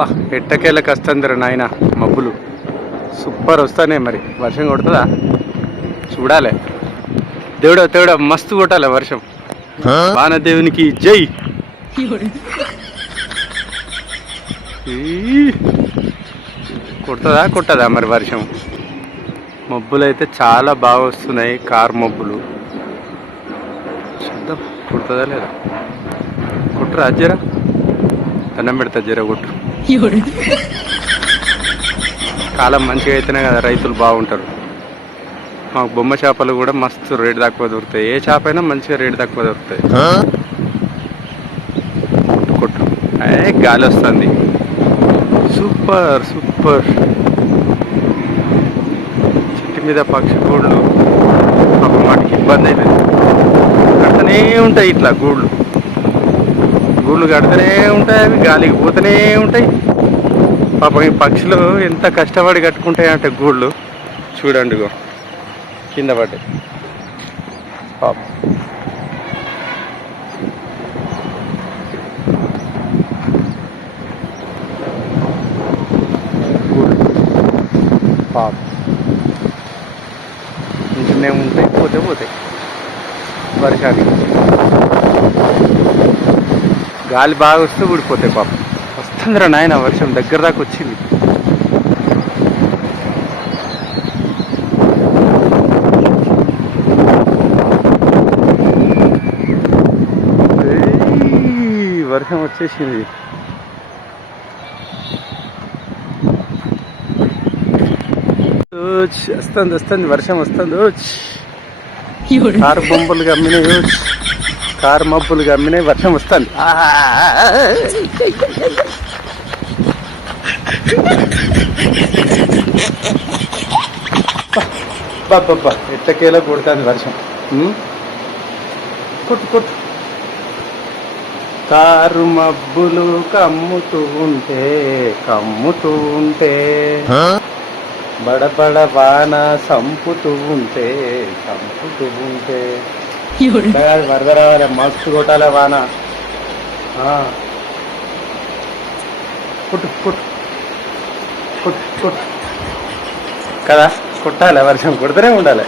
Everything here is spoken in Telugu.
బా ఎట్టకేళ్ళకి వస్తుందిరా నాయన మబ్బులు. సూపర్ వస్తానే మరి. వర్షం కొడుతుందా? చూడాలి. దేవుడా దేవుడా మస్తు కొట్టాలి వర్షం. వానదేవునికి జై. కొడుతుందా కొట్టదా మరి వర్షం? మబ్బులు అయితే చాలా బాగా వస్తున్నాయి కార్ మబ్బులు. చూద్దాం కొడుతుందా లేదా? కొట్టురా జరా. దండం పెడతా జర కొట్టు. కాలం మంచిగా అయితేనే కదా రైతులు బాగుంటారు. మాకు బొమ్మ చేపలు కూడా మస్తు రేటు తక్కువ దొరుకుతాయి. ఏ చేప అయినా మంచిగా రేటు తక్కువ దొరుకుతాయి. కొట్టు కొట్టు. ఏ గాలి వస్తుంది. Super super. చెట్టు మీద పక్షి గూళ్ళు. పాప మాటికి ఇబ్బంది అవుతుంది కడుతూనే ఉంటాయి ఇట్లా గూళ్ళు. గూళ్ళు కడుతూనే ఉంటాయి అవి గాలికి పోతూనే ఉంటాయి. పాపం ఈ పక్షులు ఎంత కష్టపడి కట్టుకుంటాయి అంటే గూళ్ళు. చూడండి గో కింద పడ్డాయి. పాపం. గూళ్ళు. పాపం. ఉంటూనే ఉంటాయి పోతే పోతాయి. వర్షానికి. గాలి బాగా వస్తే ఊడిపోతాయి పాపం వస్తుందిరా నాయన వర్షం దగ్గర దాకా వచ్చింది ఏయ్, వర్షం వచ్చేసింది వస్తుంది వస్తుంది వర్షం వస్తుంది. కారు బొమ్మలు గమ్మినాయి ఓచ్. కారు మబ్బులు గమ్మినాయి వర్షం వస్తుంది. బాబ్బా ఎట్టకేలా కొడుతుంది వర్షం? కొట్టు కొట్టు. కారు మబ్బులు కమ్ముతూ ఉంటే కమ్ముతూ ఉంటే బడబడ వాన సంపుతూ ఉంటే సంపుతూ ఉంటే. వరద రావాలి మస్తు కొట్టాలి వాన. కొట్టు కొట్టు. కొట్టు కొట్టు. కదా కొట్టాలి వర్షం కొడుతూనే ఉండాలి.